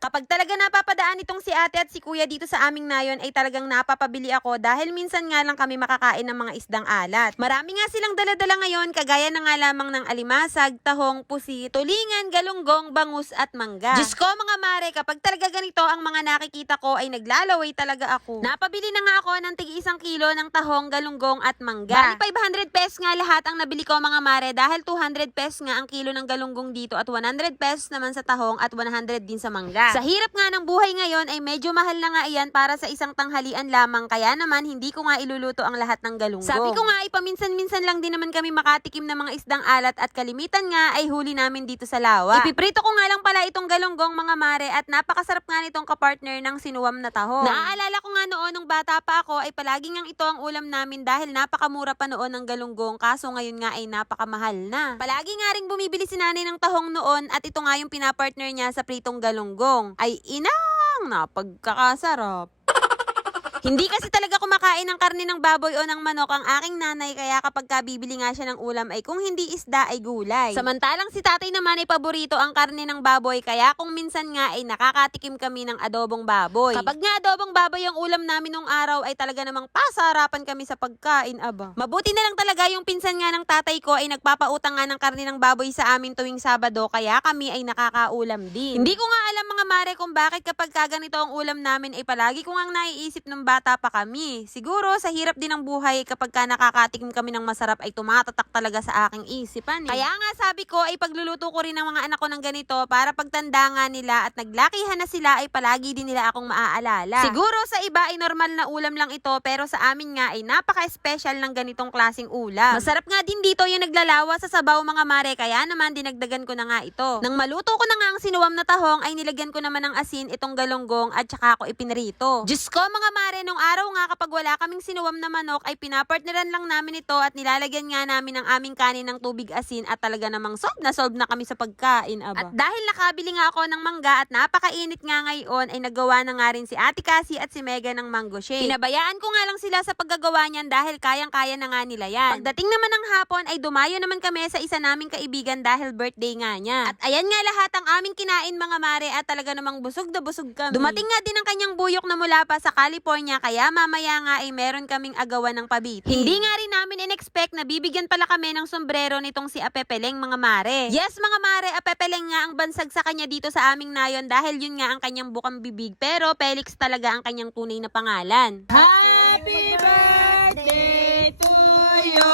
Kapag talaga napapadaan itong si ate at si kuya dito sa aming nayon ay talagang napapabili ako dahil minsan nga lang kami makakain ng mga isdang alat. Marami nga silang daladala ngayon kagaya na nga lamang ng alimasag, tahong, pusi, tulingan, galunggong, bangus at mangga. Diyos ko mga mare, kapag talaga ganito ang mga nakikita ko ay naglalaway talaga ako. Napabili na nga ako ng tigi isang kilo ng tahong, galunggong at mangga. Bali 500 pesos nga lahat ang nabili ko mga mare dahil 200 pesos nga ang kilo ng galunggong dito at 100 pesos naman sa tahong at 100 din sa mangga. Sa hirap nga ng buhay ngayon ay medyo mahal na nga iyan para sa isang tanghalian lamang kaya naman hindi ko nga iluluto ang lahat ng galunggong. Sabi ko nga ay paminsan-minsan lang din naman kami makatikim ng mga isdang alat at kalimitan nga ay huli namin dito sa lawa. Ipiprito ko nga lang pala itong galunggong mga mare at napakasarap nga nitong kapartner ng sinuwam na tahong. Naaalala ko nga noon nung bata pa ako ay palagi nga ito ang ulam namin dahil napakamura pa noon ng galunggong kaso ngayon nga ay napakamahal na. Palagi nga ring bumibili si nanay ng tahong noon at ito nga yung pinapartner niya sa pritong galunggong. Ay inang napagkakasarap. Hindi kasi talaga kumakain ng karne ng baboy o ng manok ang aking nanay kaya kapag ka bibili nga siya ng ulam ay kung hindi isda ay gulay. Samantalang si tatay naman ay paborito ang karne ng baboy kaya kung minsan nga ay nakakatikim kami ng adobong baboy. Kapag nga adobong baboy ang ulam namin nung araw ay talaga namang pasarapan kami sa pagkain aba. Mabuti na lang talaga yung pinsan nga ng tatay ko ay nagpapautang nga ng karne ng baboy sa amin tuwing Sabado kaya kami ay nakakaulam din. Hindi ko nga alam mga mare kung bakit kapag ka ganito ang ulam namin ay palagi ko nga naiisip nung bata pa kami. Siguro sa hirap din ng buhay kapag ka nakakatikim kami ng masarap ay tumatatak talaga sa aking isipan eh. Kaya nga sabi ko ay pagluluto ko rin ng mga anak ko ng ganito para pagtanda nga nila at naglakihan na sila ay palagi din nila akong maaalala. Siguro sa iba ay normal na ulam lang ito pero sa amin nga ay napaka-special ng ganitong klasing ulam. Masarap nga din dito yung naglalawa sa sabaw mga mare kaya naman dinagdagan ko na nga ito. Nang maluto ko na nga ang sinuwam na tahong ay nilagyan ko naman ng asin itong galonggong at saka ako ipinrito. Diyos ko mga mare nung araw nga kapag wala kaming sinuwam na manok ay pinapartneran lang namin ito at nilalagyan nga namin ng aming kanin ng tubig asin at talaga namang solve na solve na kami sa pagkain aba. At dahil nakabili nga ako ng mangga at napakainit nga ngayon ay nagawa na nga rin si Ate Cassie at si Mega ng mango shake. Pinabayaan ko nga lang sila sa paggagawa niyan dahil kayang-kaya na nga nila yan. Pagdating naman ng hapon ay dumayo naman kami sa isa naming kaibigan dahil birthday nga niya. At ayan nga lahat ang aming kinain mga mare at talaga namang busog na busog kami. Dumating nga din ang kanyang buyok na mula pa sa California kaya mamaya nga ay meron kaming agawan ng pabiti. Hindi nga rin namin in-expect na bibigyan pala kami ng sombrero nitong si Apepeleng mga mare. Yes mga mare, Apepeleng nga ang bansag sa kanya dito sa aming nayon dahil yun nga ang kanyang bukang bibig pero Felix talaga ang kanyang tunay na pangalan. Happy birthday to you.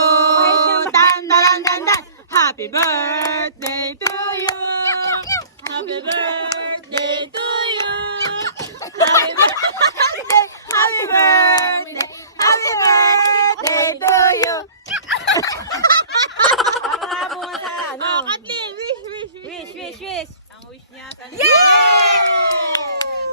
Dan dan dan dan. Happy birthday to you. Happy birthday to you. Happy birthday. Happy birthday. Happy birthday to you. Para mo sa ano? Oh, Kathleen, wish, wish, wish, wish, wish. Ang wish niya.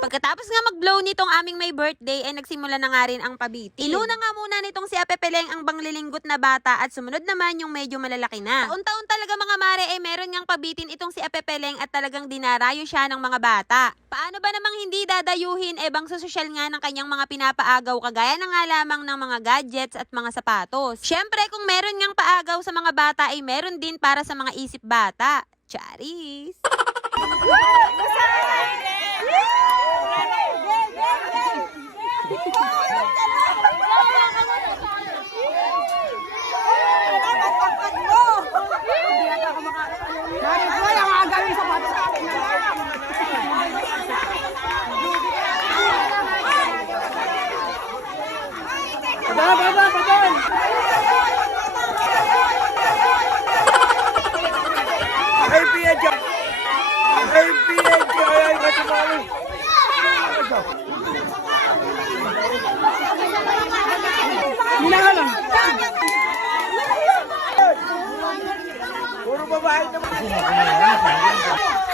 Pagkatapos nga mag-blow nitong aming may birthday, ay nagsimula na nga rin ang pabiti. Inuna nga muna nitong si Apepeleng ang banglilinggot na bata at sumunod naman yung medyo malalaki na. Taon-taon talaga mga mare ay meron niyang pabitin itong si Apepeleng at talagang dinarayo siya ng mga bata. Paano ba namang hindi dadayuhin eh bang sa sosyal nga ng kanyang mga pinapaagaw kagaya na nga lamang ng mga gadgets at mga sapatos. Syempre kung meron ngang paagaw sa mga bata ay meron din para sa mga isip bata. Charis! Baba, baba, baba. 拜拜，拜拜，拜。